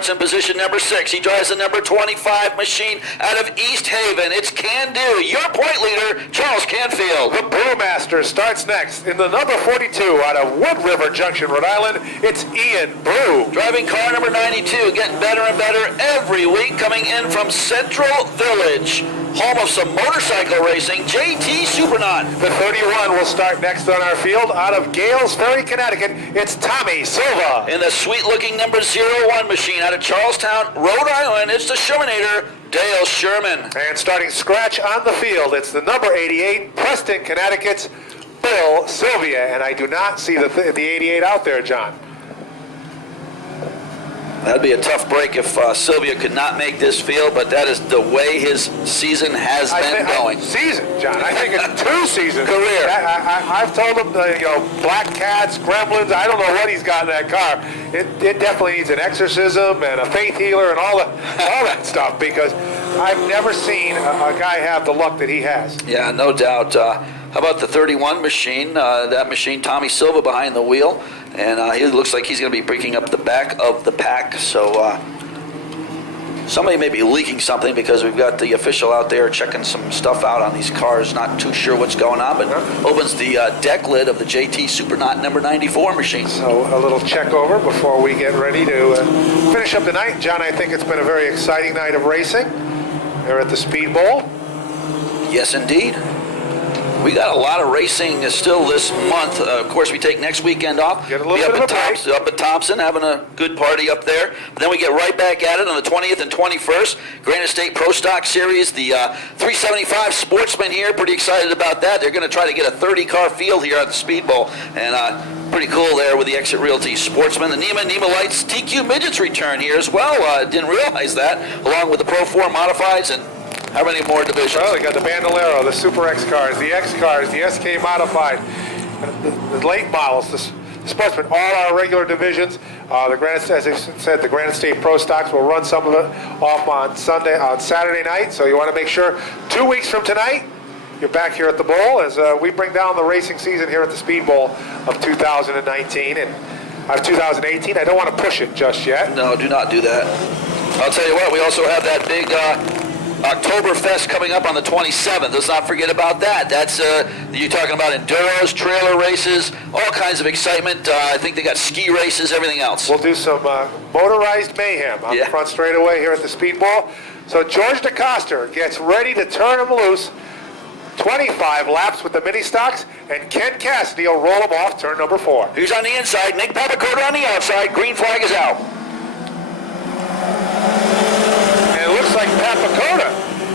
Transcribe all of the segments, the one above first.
starts in position number 6. He drives the number 25 machine out of East Haven. It's Can Do. Your point leader, Charles Canfield. The Brewmaster starts next in the number 42 out of Wood River Junction, Rhode Island. It's Ian Brew. Driving car number 92, getting better and better every week, coming in from Central Village, home of some motorcycle racing, JT Supernaut. The 31 will start next on our field out of Gales Ferry, Connecticut. It's Tommy Silva. In the sweet-looking number 01 machine out of Charlestown, Rhode Island, it's the Shermanator, Dale Sherman. And starting scratch on the field, it's the number 88, Preston, Connecticut's Bill Sylvia. And I do not see the 88 out there, John. That'd be a tough break if Sylvia could not make this field, but that is the way his season has been going. Season, John. I think it's 2 seasons. Career. I've told him, black cats, gremlins, I don't know what he's got in that car. It definitely needs an exorcism and a faith healer and all that stuff, because I've never seen a guy have the luck that he has. Yeah, no doubt. How about the 31 machine? That machine, Tommy Silva behind the wheel. And he looks like he's going to be breaking up the back of the pack. So somebody may be leaking something, because we've got the official out there checking some stuff out on these cars. Not too sure what's going on, but opens the deck lid of the JT Supernaut number 94 machine. So a little check over before we get ready to finish up the night. John, I think it's been a very exciting night of racing here at the Speedbowl. Yes, indeed. We got a lot of racing still this month. Of course, we take next weekend off. Get a little bit of a break. Up at Thompson, having a good party up there. But then we get right back at it on the 20th and 21st. Granite State Pro Stock Series, the 375 Sportsman here. Pretty excited about that. They're going to try to get a 30-car field here at the Speedbowl. And pretty cool there with the Exit Realty Sportsman. The NEMA Lights TQ Midgets return here as well. Didn't realize that. Along with the Pro 4 Modifieds and how many more divisions? Well, we got the Bandolero, the Super X cars, the X cars, the SK Modified, the late models, the Sportsman, all our regular divisions. As I said, the Granite State Pro Stocks will run some of it off on Saturday night. So you want to make sure 2 weeks from tonight, you're back here at the Bowl as we bring down the racing season here at the Speed Bowl of 2019 and 2018. I don't want to push it just yet. No, do not do that. I'll tell you what, we also have that big Oktoberfest coming up on the 27th. Let's not forget about that. That's you're talking about enduros, trailer races, all kinds of excitement. I think they got ski races, everything else. We'll do some motorized mayhem on the front straightaway here at the Speedbowl. So George DeCoster gets ready to turn him loose. 25 laps with the mini stocks, and Ken Cassidy will roll him off turn number 4. Who's on the inside? Nick Papakota on the outside. Green flag is out. Like Papakota,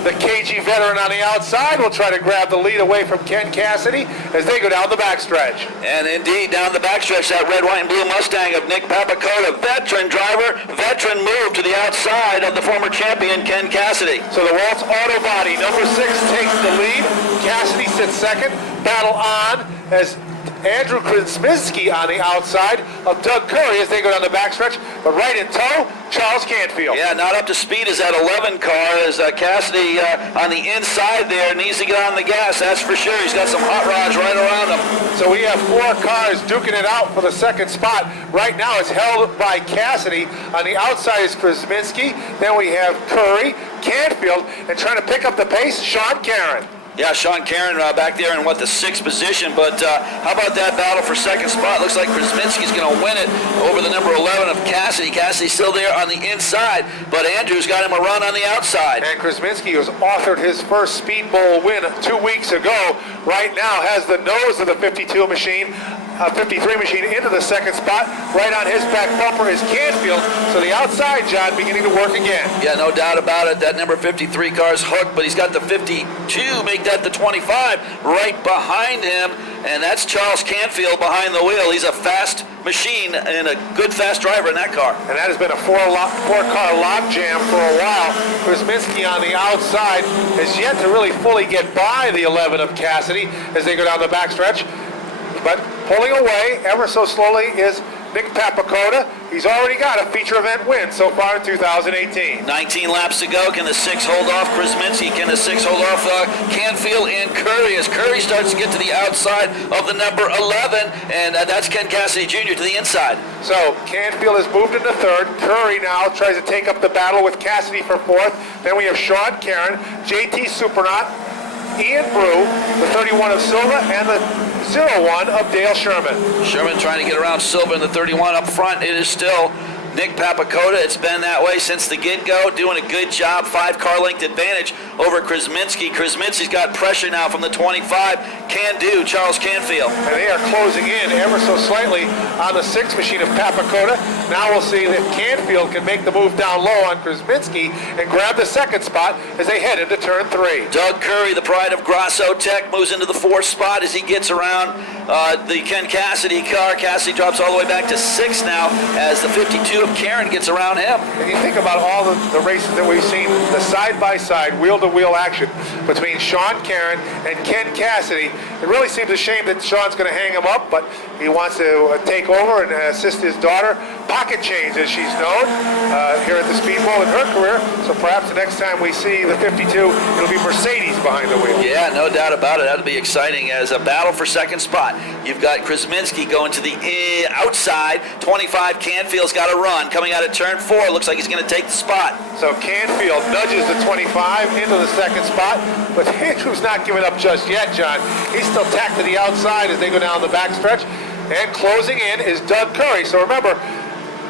the KG veteran on the outside, will try to grab the lead away from Ken Cassidy as they go down the backstretch. And indeed, down the backstretch, that red, white, and blue Mustang of Nick Papakota, veteran driver, veteran move to the outside of the former champion, Ken Cassidy. So the Waltz Auto Body, number 6, takes the lead. Cassidy sits second. Battle on as Andrew Krasinski on the outside of Doug Curry as they go down the backstretch. But right in tow, Charles Canfield. Yeah, not up to speed as that 11 car as Cassidy on the inside there needs to get on the gas, that's for sure. He's got some hot rods right around him. So we have 4 cars duking it out for the second spot. Right now it's held by Cassidy. On the outside is Krasinski. Then we have Curry, Canfield, and trying to pick up the pace, Sean Caron. Yeah, Sean Caron back there in, the 6th position. But how about that battle for second spot? Looks like Krasinski's going to win it over the number 11 of Cassidy. Cassidy's still there on the inside, but Andrews got him a run on the outside. And Krasinski, who's authored his first Speed Bowl win 2 weeks ago, right now has the nose of the 53 machine into the second spot. Right on his back bumper is Canfield. So the outside, John, beginning to work again. Yeah, no doubt about it. That number 53 car's hooked, but he's got the 52, make that the 25 right behind him. And that's Charles Canfield behind the wheel. He's a fast machine and a good fast driver in that car. And that has been a four-car log jam for a while. Krasinski on the outside has yet to really fully get by the 11 of Cassidy as they go down the backstretch. But pulling away ever so slowly is Nick Papakota, he's already got a feature event win so far in 2018. 19 laps to go. Can the 6 hold off Krasminski? Can the 6 hold off Canfield and Curry? As Curry starts to get to the outside of the number 11, and that's Ken Cassidy Jr. to the inside. So Canfield has moved into third. Curry now tries to take up the battle with Cassidy for fourth. Then we have Sean Cairn, JT Supernaut, Ian Brew, the 31 of Silva, and the 01 of Dale Sherman. Sherman trying to get around Silva in the 31 up front. It is still Nick Papakota. It's been that way since the get-go, doing a good job. 5-car length advantage over Krasminski. Krasminski's got pressure now from the 25. Can do, Charles Canfield. And they are closing in ever so slightly on the 6 machine of Papakota. Now we'll see if Canfield can make the move down low on Krasminski and grab the second spot as they head into turn 3. Doug Curry, the pride of Grosso Tech, moves into the 4th spot as he gets around the Ken Cassidy car. Cassidy drops all the way back to 6 now as the 52 of Karen gets around him. And you think about all the races that we've seen, the side-by-side, wheel-to-wheel action between Sean Karen and Ken Cassidy. It really seems a shame that Sean's going to hang him up, but he wants to take over and assist his daughter. Pocket change, as she's known, here at the Speedbowl in her career. So perhaps the next time we see the 52, it'll be Mercedes behind the wheel. Yeah, no doubt about it. That'll be exciting as a battle for second spot. You've got Krasminski going to the outside. 25, Canfield's got a run. Coming out of turn 4, looks like he's going to take the spot. So Canfield nudges the 25 into the second spot, but Andrew's not giving up just yet, John. He's still tacked to the outside as they go down the backstretch. And closing in is Doug Curry. So remember,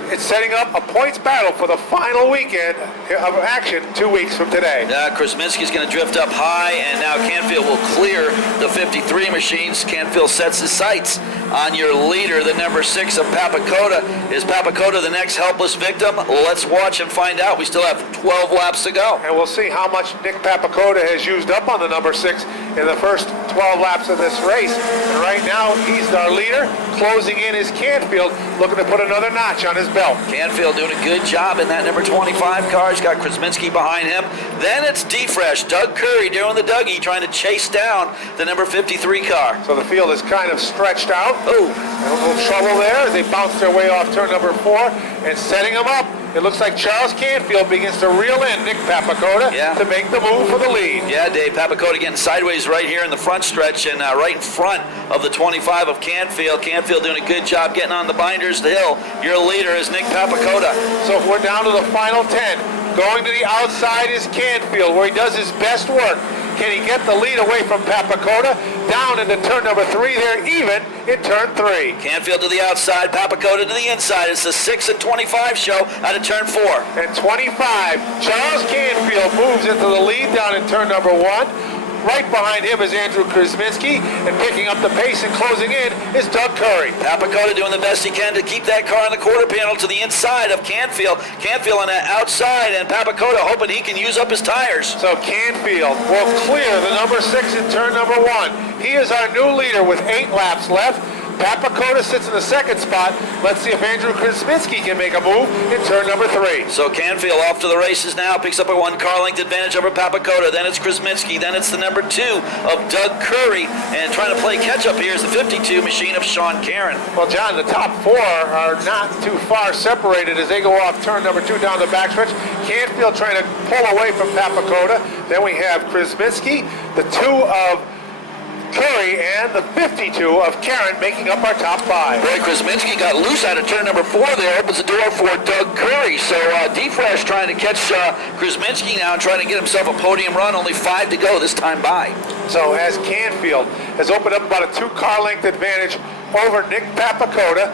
it's setting up a points battle for the final weekend of action 2 weeks from today. Krasminski's going to drift up high, and now Canfield will clear the 53 machines. Canfield sets his sights on your leader, the number 6 of Papakota. Is Papakota the next helpless victim? Let's watch and find out. We still have 12 laps to go. And we'll see how much Nick Papakota has used up on the number 6 in the first 12 laps of this race. And right now, he's our leader. Closing in is Canfield, looking to put another notch on his belt. Canfield doing a good job in that number 25 car. He's got Krasminski behind him. Then it's D-Fresh, Doug Curry doing the Dougie, trying to chase down the number 53 car. So the field is kind of stretched out. Oh, A little trouble there as they bounce their way off turn number 4 and setting them up. It looks like Charles Canfield begins to reel in Nick Papakota to make the move for the lead. Yeah, Dave, Papakota getting sideways right here in the front stretch and right in front of the 25 of Canfield. Canfield doing a good job getting on the binders, the hill. Your leader is Nick Papakota. So if we're down to the final 10, going to the outside is Canfield, where he does his best work. Can he get the lead away from Papakota? Down into turn number 3 there, even in turn 3. Canfield to the outside, Papakota to the inside. It's the 6 and 25 show out of turn 4. And 25, Charles Canfield moves into the lead down in turn number 1. Right behind him is Andrew Krasminski, and picking up the pace and closing in is Doug Curry. Papakota doing the best he can to keep that car on the quarter panel to the inside of Canfield. Canfield on the outside, and Papakota hoping he can use up his tires. So Canfield will clear the number 6 in turn number 1. He is our new leader with 8 laps left. Papakota sits in the second spot. Let's see if Andrew Krasminski can make a move in turn number 3. So Canfield off to the races now, picks up a 1 car length advantage over Papakota. Then it's Krasminski. Then it's the number 2 of Doug Curry. And trying to play catch up here is the 52 machine of Sean Cairn. Well, John, the top 4 are not too far separated as they go off turn number 2 down the backstretch. Canfield trying to pull away from Papakota. Then we have Krasminski, the 2 of Curry, and the 52 of Karen making up our top 5. Boy, Krasminski got loose out of turn number 4 there. Opens the door for Doug Curry. So D-Fresh trying to catch Krasminski now and trying to get himself a podium run. Only 5 to go this time by. So as Canfield has opened up about a 2-car length advantage over Nick Papakota.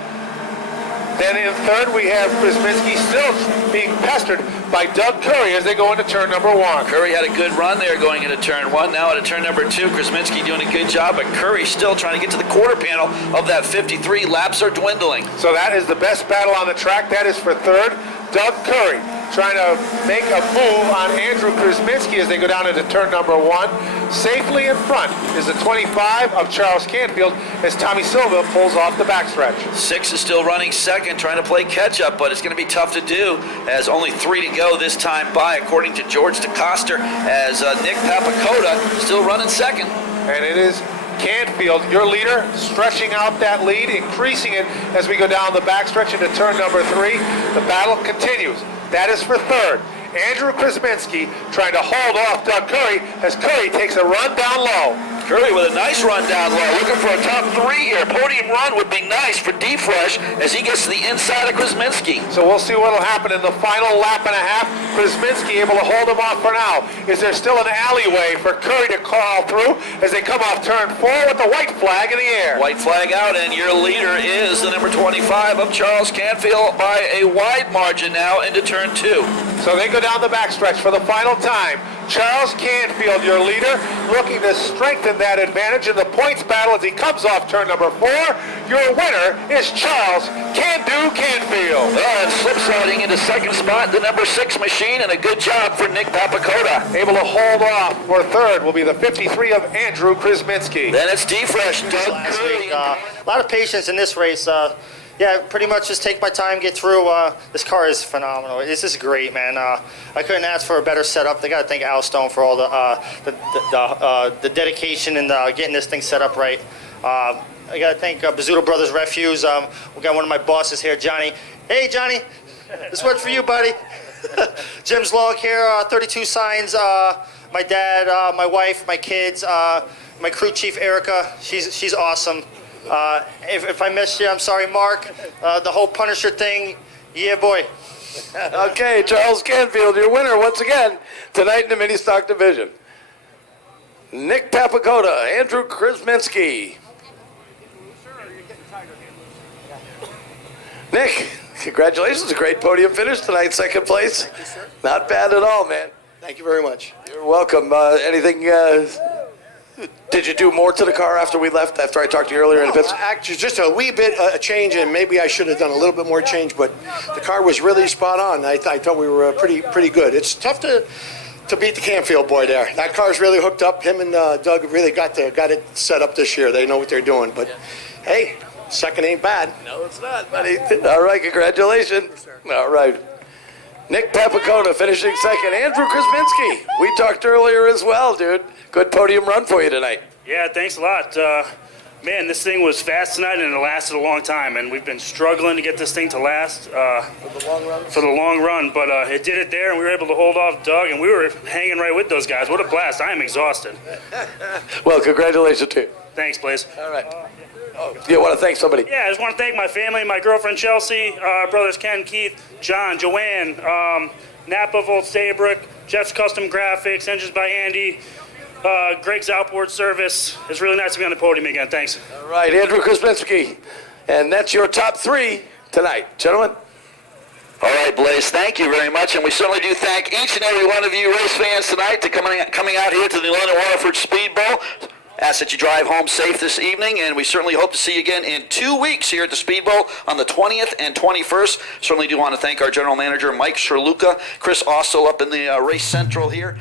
Then in third, we have Krasminski still being pestered by Doug Curry as they go into turn number 1. Curry had a good run there going into turn 1. Now at turn number 2, Krasminski doing a good job, but Curry still trying to get to the quarter panel of that 53. Laps are dwindling. So that is the best battle on the track. That is for third. Doug Curry trying to make a move on Andrew Krasminski as they go down into turn number 1. Safely in front is the 25 of Charles Canfield as Tommy Silva pulls off the backstretch. 6 is still running second, trying to play catch-up, but it's going to be tough to do as only 3 to go this time by, according to George DeCoster, as Nick Papakota still running second. And it is Canfield, your leader, stretching out that lead, increasing it as we go down the backstretch into turn number 3. The battle continues. That is for third. Andrew Krasminski trying to hold off Doug Curry as Curry takes a run down low. Curry with a nice run down low, looking for a top 3 here. Podium run would be nice for D-Fresh as he gets to the inside of Krasminski. So we'll see what will happen in the final lap and a half. Krasminski able to hold him off for now. Is there still an alleyway for Curry to crawl through as they come off turn 4 with the white flag in the air? White flag out, and your leader is the number 25 of Charles Canfield by a wide margin now into turn 2. So they go down the backstretch for the final time. Charles Canfield, your leader, looking to strengthen that advantage in the points battle as he comes off turn number 4. Your winner is Charles Can-Do Canfield. And slip-sliding into second spot, the number 6 machine, and a good job for Nick Papakota. Able to hold off for third will be the 53 of Andrew Krasminski. Then it's D-Fresh, Doug Curry. A lot of patience in this race. Yeah, pretty much just take my time, get through. This car is phenomenal. This is great, man. I couldn't ask for a better setup. They got to thank Al Stone for all the dedication and getting this thing set up right. I got to thank Bazzuto Brothers Refuse. We got one of my bosses here, Johnny. Hey, Johnny. This one's for you, buddy. Jim's log here, 32 signs. My dad, my wife, my kids, my crew chief, Erica. She's awesome. If I missed you, I'm sorry, Mark. The whole Punisher thing, yeah, boy. Okay, Charles Canfield, your winner once again tonight in the mini stock division. Nick Papakota, Andrew Krasminski. Nick, congratulations, a great podium finish tonight, second place. Thank you, sir. Not bad at all, man. Thank you very much. You're welcome. Anything? Did you do more to the car after we left? After I talked to you earlier in the pits? Actually, just a wee bit a change, and maybe I should have done a little bit more change, but the car was really spot on. I thought we were pretty good. It's tough to beat the Canfield boy there. That car's really hooked up. Him and Doug really got it set up this year. They know what they're doing. But hey, second ain't bad. No, it's not, buddy. All right, congratulations. All right. Nick Papakota finishing second. Andrew Krasminski, we talked earlier as well, dude. Good podium run for you tonight. Yeah, thanks a lot. Man, this thing was fast tonight and it lasted a long time, and we've been struggling to get this thing to last for the long run, but it did it there, and we were able to hold off Doug, and we were hanging right with those guys. What a blast. I am exhausted. Well, congratulations to you. Thanks, Blaze. All right. You want to thank somebody? Yeah, I just want to thank my family, my girlfriend Chelsea, brothers Ken, Keith, John, Joanne, Napa Volt Saybrook, Jeff's Custom Graphics, Engines by Andy, Greg's Outboard Service. It's really nice to be on the podium again. Thanks. All right, Andrew Krasminski. And that's your top 3 tonight. Gentlemen? All right, Blaze, thank you very much, and we certainly do thank each and every one of you race fans tonight to coming out here to the London Waterford Speedbowl. Ask that you drive home safe this evening, and we certainly hope to see you again in 2 weeks here at the Speedbowl on the 20th and 21st. Certainly do want to thank our general manager, Mike Sherluka, Chris Ossel up in the Race Central here.